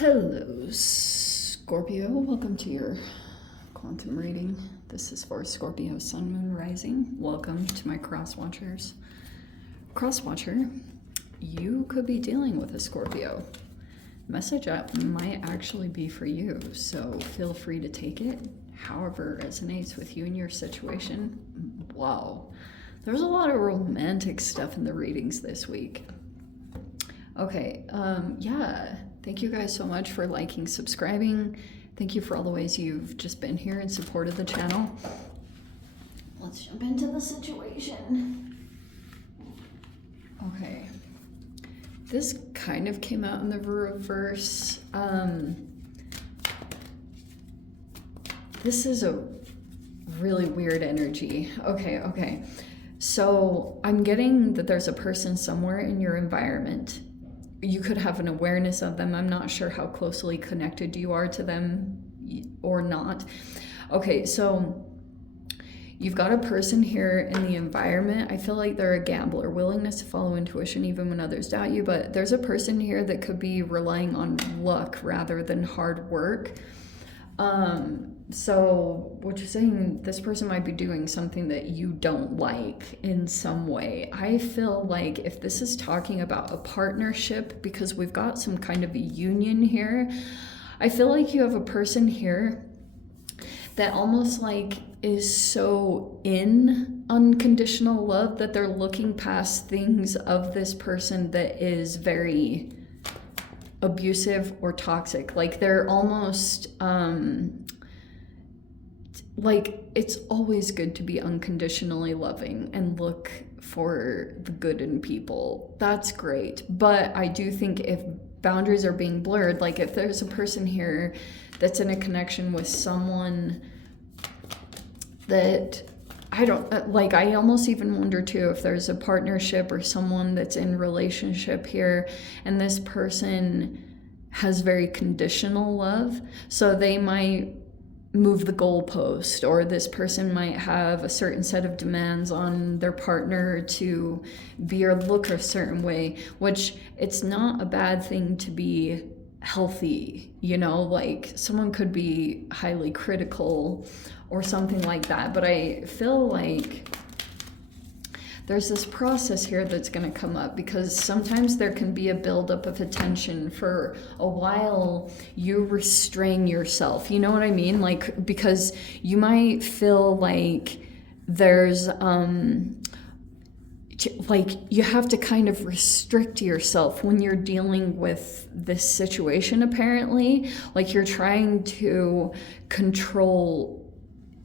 Hello, Scorpio. Welcome to your quantum reading. This is for Scorpio Sun, Moon, Rising. Welcome to my cross watchers. Cross watcher, you could be dealing with a Scorpio. Message up might actually be for you, so feel free to take it however resonates with you and your situation. Wow, there's a lot of romantic stuff in the readings this week. Okay, yeah, thank you guys so much for liking, subscribing. Thank you for all the ways you've just been here and supported the channel. Let's jump into the situation. Okay, this kind of came out in the reverse. This is a really weird energy. Okay. So I'm getting that there's a person somewhere in your environment. You could have an awareness of them. I'm not sure how closely connected you are to them or not. Okay, so you've got a person here in the environment. I feel like they're a gambler, willingness to follow intuition even when others doubt you, but there's a person here that could be relying on luck rather than hard work. So what you're saying, this person might be doing something that you don't like in some way. I feel like if this is talking about a partnership, because we've got some kind of a union here, I feel like you have a person here that almost like is so in unconditional love that they're looking past things of this person that is very abusive or toxic. Like they're almost like it's always good to be unconditionally loving and look for the good in people. That's great. But I do think if boundaries are being blurred, like if there's a person here that's in a connection with someone that I don't like, I almost even wonder too if there's a partnership or someone that's in relationship here and this person has very conditional love, so they might move the goalpost, or this person might have a certain set of demands on their partner to be or look a certain way, which it's not a bad thing to be healthy, you know, like someone could be highly critical or something like that. But I feel like there's this process here that's going to come up, because sometimes there can be a buildup of attention for a while. You restrain yourself, you know what I mean? Like, because you might feel like there's like you have to kind of restrict yourself when you're dealing with this situation. Apparently, like you're trying to control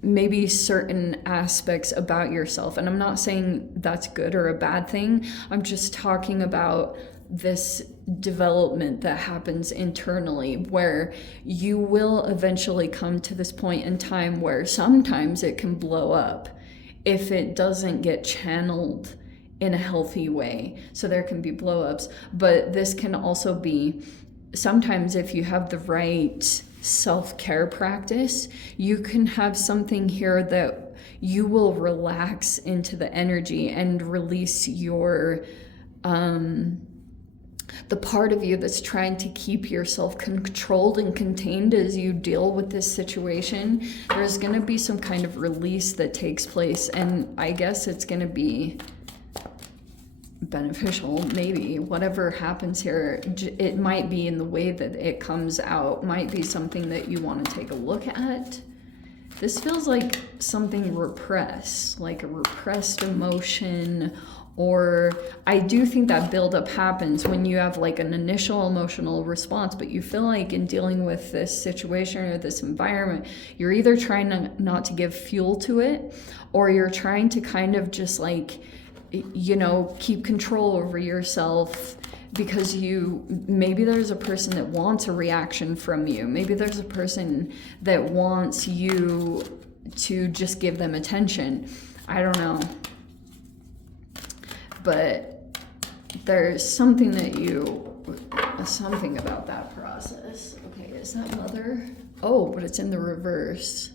maybe certain aspects about yourself. And I'm not saying that's good or a bad thing. I'm just talking about this development that happens internally, where you will eventually come to this point in time where sometimes it can blow up if it doesn't get channeled in a healthy way. So there can be blow-ups, but this can also be sometimes if you have the right self-care practice, you can have something here that you will relax into the energy and release your the part of you that's trying to keep yourself controlled and contained as you deal with this situation. There's going to be some kind of release that takes place, and I guess it's going to be beneficial. Maybe whatever happens here, it might be in the way that it comes out, might be something that you want to take a look at. This feels like something repressed, like a repressed emotion, or I do think that buildup happens when you have like an initial emotional response, but you feel like in dealing with this situation or this environment, you're either trying not to give fuel to it, or you're trying to kind of just like, you know, keep control over yourself, because maybe there's a person that wants a reaction from you. Maybe there's a person that wants you to just give them attention. I don't know. But there's something something about that process. Okay, is that mother? Oh, but it's in the reverse.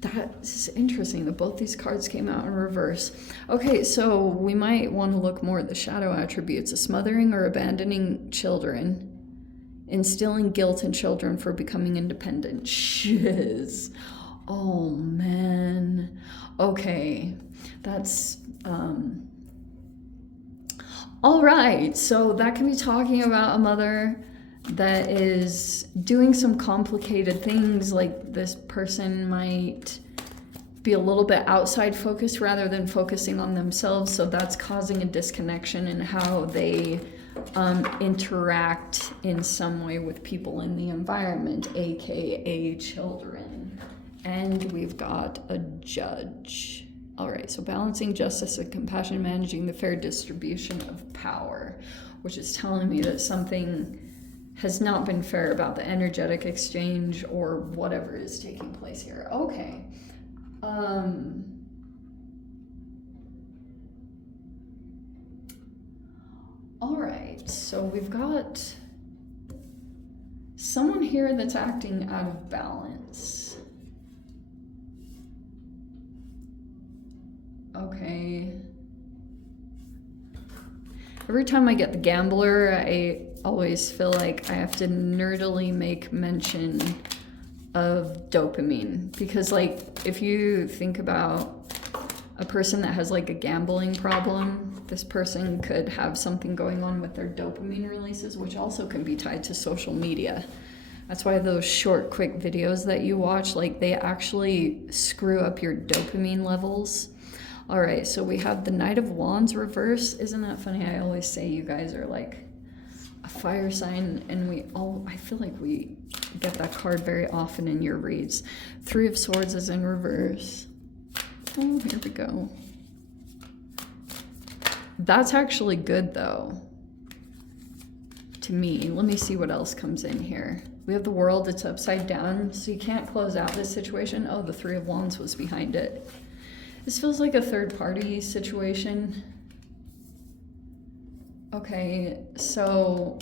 That is interesting that both these cards came out in reverse. Okay, so we might want to look more at the shadow attributes. A smothering or abandoning children. instilling guilt in children for becoming independent. Shiz. Oh man. Okay, that's all right. So that can be talking about a mother that is doing some complicated things, like this person might be a little bit outside focused rather than focusing on themselves. So that's causing a disconnection in how they interact in some way with people in the environment, aka children. And we've got a judge. All right, so balancing justice and compassion, managing the fair distribution of power, which is telling me that something has not been fair about the energetic exchange or whatever is taking place here. Okay. All right, so we've got someone here that's acting out of balance. Okay. Every time I get the gambler, I always feel like I have to nerdily make mention of dopamine, because like if you think about a person that has like a gambling problem, this person could have something going on with their dopamine releases, which also can be tied to social media. That's why those short, quick videos that you watch, like they actually screw up your dopamine levels. All right, so we have the Knight of Wands reverse. Isn't that funny? I always say you guys are like a fire sign, and I feel like we get that card very often in your reads. Three of Swords is in reverse. Oh, here we go. That's actually good though, to me. Let me see what else comes in here. We have the World, it's upside down, so you can't close out this situation. Oh, the Three of Wands was behind it. This feels like a third party situation. Okay, so,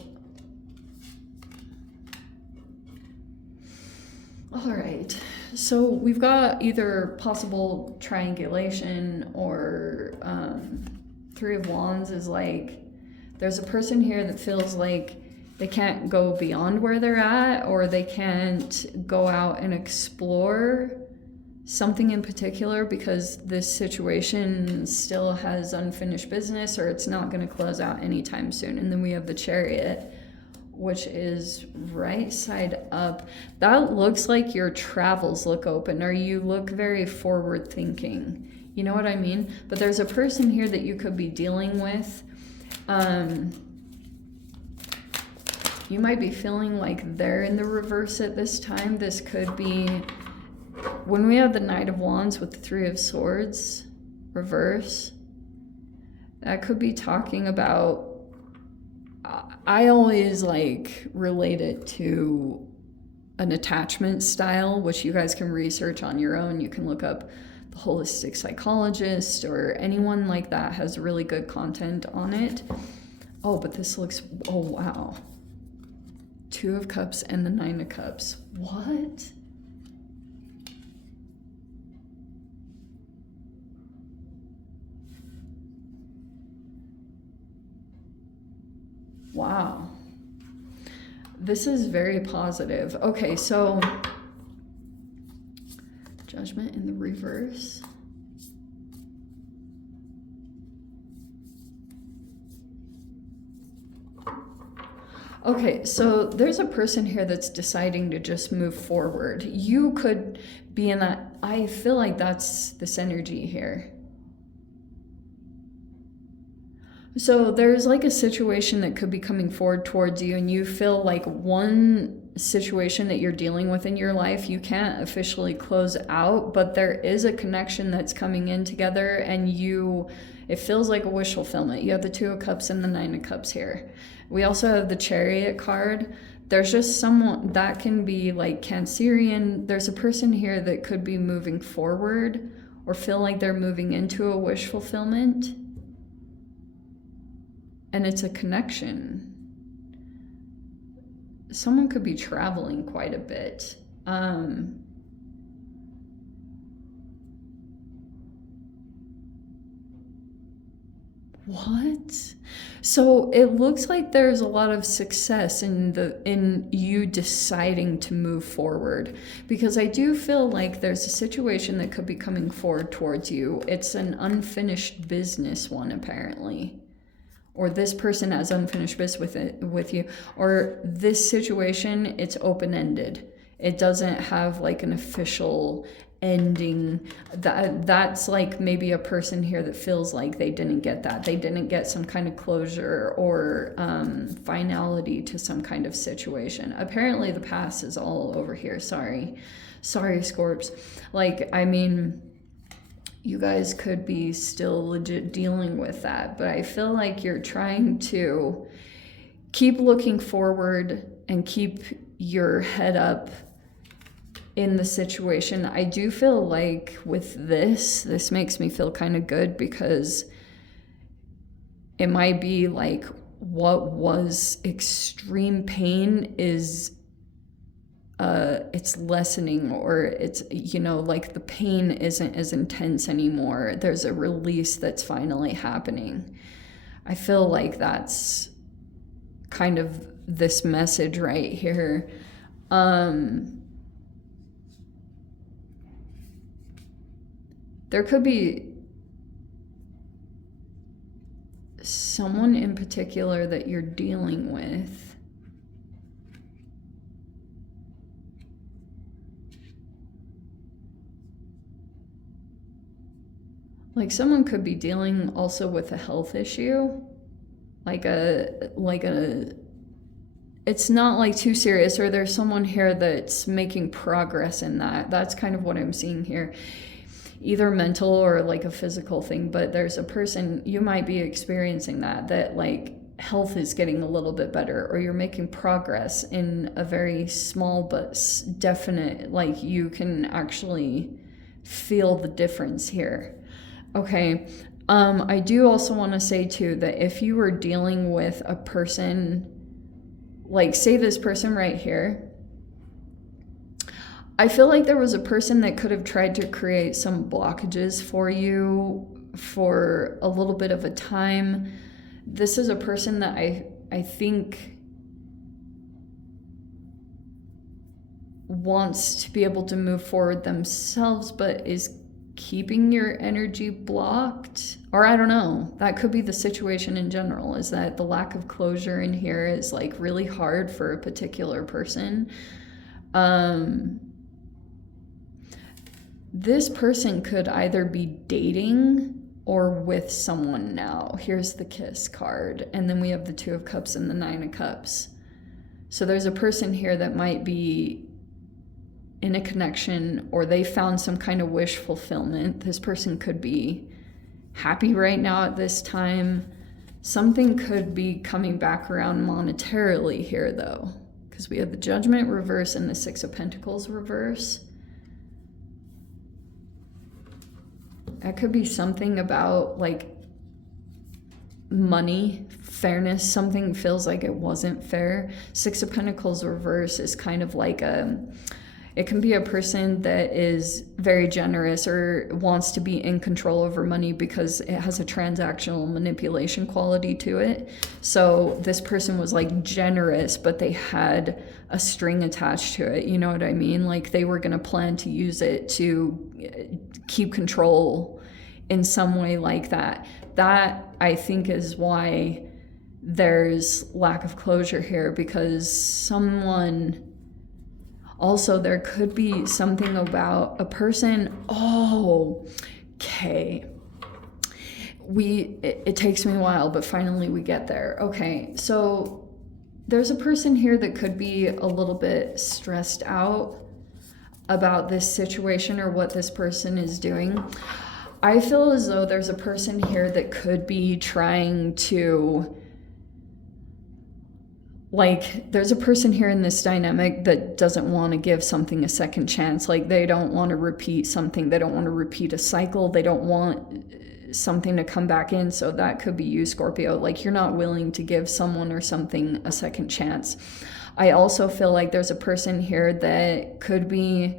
all right. So we've got either possible triangulation or Three of Wands is like, there's a person here that feels like they can't go beyond where they're at, or they can't go out and explore something in particular because this situation still has unfinished business, or it's not going to close out anytime soon. And then we have the Chariot, which is right side up. That looks like your travels look open, or you look very forward thinking. You know what I mean? But there's a person here that you could be dealing with. You might be feeling like they're in the reverse at this time. This could be, when we have the Knight of Wands with the Three of Swords reverse, that could be talking about, I always like relate it to an attachment style, which you guys can research on your own. You can look up the holistic psychologist, or anyone like that has really good content on it. Oh, but this looks, oh wow. Two of Cups and the Nine of Cups. What? Wow. This is very positive. Okay, so Judgment in the reverse. Okay, so there's a person here that's deciding to just move forward. You could be in that, I feel like that's this energy here. So there's like a situation that could be coming forward towards you, and you feel like one situation that you're dealing with in your life, you can't officially close out, but there is a connection that's coming in together, and it feels like a wish fulfillment. You have the Two of Cups and the Nine of Cups here. We also have the Chariot card. There's just someone that can be like Cancerian. There's a person here that could be moving forward or feel like they're moving into a wish fulfillment. And it's a connection. Someone could be traveling quite a bit. What? So it looks like there's a lot of success in you deciding to move forward, because I do feel like there's a situation that could be coming forward towards you. It's an unfinished business one, apparently. Or this person has unfinished business with you. Or this situation, it's open-ended. It doesn't have like an official ending. That's like maybe a person here that feels like they didn't get that. They didn't get some kind of closure or finality to some kind of situation. Apparently the past is all over here. Sorry, Scorps. Like, I mean, you guys could be still legit dealing with that, but I feel like you're trying to keep looking forward and keep your head up in the situation. I do feel like with this makes me feel kind of good, because it might be like what was extreme pain is it's lessening, or it's, you know, like the pain isn't as intense anymore. There's a release that's finally happening. I feel like that's kind of this message right here. There could be someone in particular that you're dealing with. Like someone could be dealing also with a health issue, it's not like too serious, or there's someone here that's making progress in that. That's kind of what I'm seeing here. Either mental or like a physical thing, but there's a person, you might be experiencing that like health is getting a little bit better, or you're making progress in a very small but definite, like you can actually feel the difference here. Okay, I do also want to say too that if you were dealing with a person, like say this person right here, I feel like there was a person that could have tried to create some blockages for you for a little bit of a time. This is a person that I think wants to be able to move forward themselves, but is keeping your energy blocked. Or I don't know, that could be the situation in general, is that the lack of closure in here is like really hard for a particular person. This person could either be dating or with someone now. Here's the Kiss card, and then we have the Two of Cups and the Nine of Cups. So there's a person here that might be in a connection, or they found some kind of wish fulfillment. This person could be happy right now at this time. Something could be coming back around monetarily here though, because we have the Judgment reverse and the Six of Pentacles reverse. That could be something about like money, fairness. Something feels like it wasn't fair. Six of Pentacles reverse is kind of like it can be a person that is very generous or wants to be in control over money because it has a transactional manipulation quality to it. So this person was like generous, but they had a string attached to it. You know what I mean? Like they were going to plan to use it to keep control in some way like that. That I think is why there's lack of closure here, because someone... Also, there could be something about a person. Oh, okay. It takes me a while, but finally we get there. Okay, so there's a person here that could be a little bit stressed out about this situation or what this person is doing. I feel as though there's a person here that could be trying to... Like, there's a person here in this dynamic that doesn't want to give something a second chance. Like, they don't want to repeat something. They don't want to repeat a cycle. They don't want something to come back in. So that could be you, Scorpio. Like, you're not willing to give someone or something a second chance. I also feel like there's a person here that could be...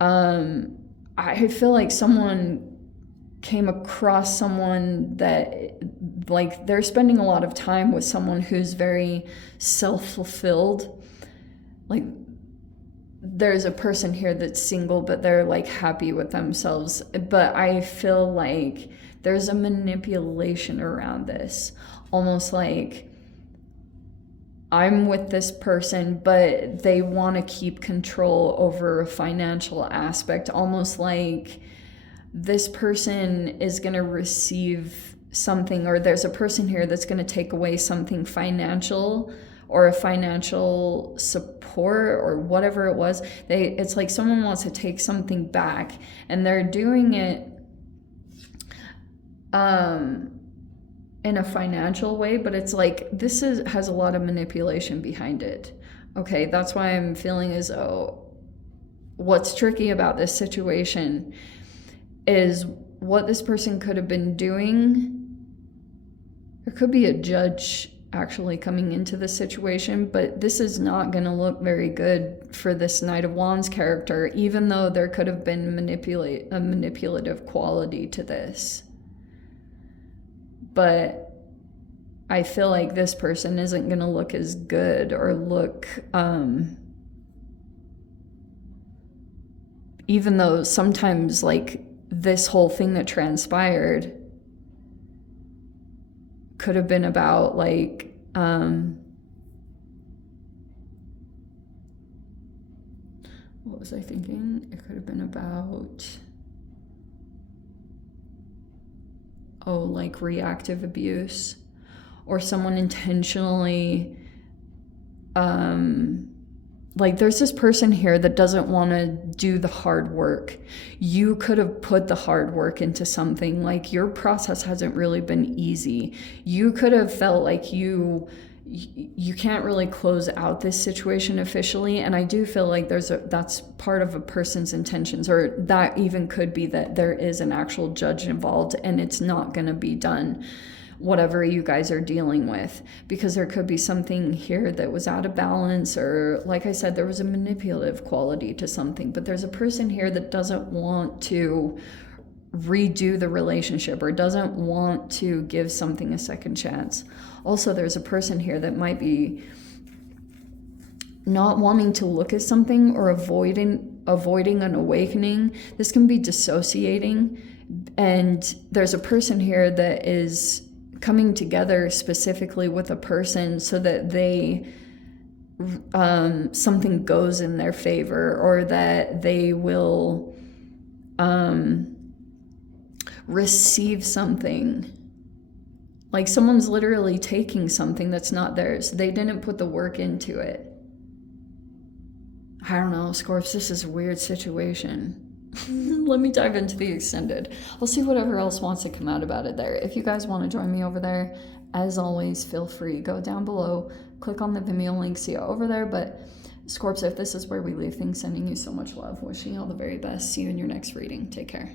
I feel like someone came across someone that, like, they're spending a lot of time with someone who's very self-fulfilled. Like, there's a person here that's single, but they're like happy with themselves. But I feel like there's a manipulation around this. Almost like, I'm with this person, but they want to keep control over a financial aspect. Almost like this person is going to receive something, or there's a person here that's going to take away something financial, or a financial support, or whatever it was. It's like someone wants to take something back, and they're doing it in a financial way, but it's like this has a lot of manipulation behind it. Okay, that's why I'm feeling as though what's tricky about this situation is what this person could have been doing. There could be a judge actually coming into this situation, but this is not going to look very good for this Knight of Wands character, even though there could have been a manipulative quality to this. But I feel like this person isn't going to look as good, or look, even though sometimes, like, this whole thing that transpired could have been about, like, what was I thinking? It could have been about, like reactive abuse, or someone intentionally, like, there's this person here that doesn't want to do the hard work. You could have put the hard work into something. Like, your process hasn't really been easy. You could have felt like you can't really close out this situation officially. And I do feel like that's part of a person's intentions, or that even could be that there is an actual judge involved, and it's not going to be done, whatever you guys are dealing with, because there could be something here that was out of balance, or, like I said, there was a manipulative quality to something. But there's a person here that doesn't want to redo the relationship, or doesn't want to give something a second chance. Also, there's a person here that might be not wanting to look at something, or avoiding an awakening. This can be dissociating. And there's a person here that is coming together specifically with a person so that they something goes in their favor, or that they will receive something. Like, someone's literally taking something that's not theirs. They didn't put the work into it. I don't know, Scorps, this is a weird situation. Let me dive into the extended. I'll see whatever else wants to come out about it there. If you guys want to join me over there, as always, feel free. Go down below, click on the Vimeo link, see it over there. But Scorps, if this is where we leave things, sending you so much love, wishing you all the very best. See you in your next reading. Take care.